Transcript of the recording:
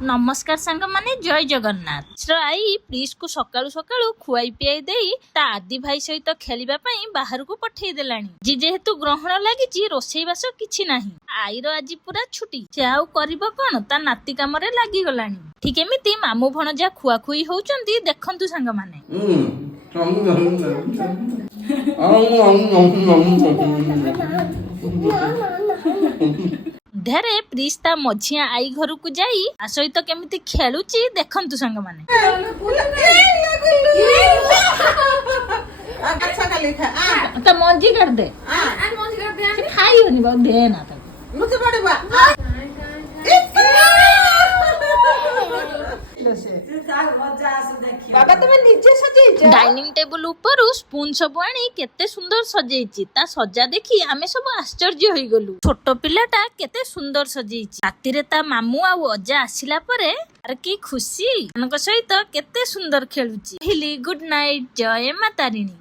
नमस्कार सांग माने जय जगन्नाथ। आई प्लीज को सकाळू सकाळू खुआई पियाई देई ता आदि भाई सहित खेलिबा पई बाहर को पठेई देलानी। जी जेहेतु ग्रहण लागिची रोसई बास किछि नाही। आईर आज पूरा छुट्टी से आउ करिबो कोन ता नाती कामरे लागि गलानी। ठीक एमिति मामू भणजा खुआ खुई होउचंदी देखंतु सांग माने। ढेरे प्रिस्ता मझिया आई घर को जाई आ सहित केमिति खेलुची देखंतु सांग माने। तो मंजी कर दे खाई होनी बहुत दे ना बाबा तुम निजे सजेइछ डाइनिंग टेबल ऊपर स्पून सब आनी केते सुंदर सजेइची ता सजा देखी आमे सब आश्चर्य होई गलु। छोट पिलाटा केते सुंदर सजेइची। राती रे ता मामू आ अजा आसिला परे अरे की खुशी अनक सहित केते सुंदर खेलुची। हिली गुड नाइट जय मातारिणी।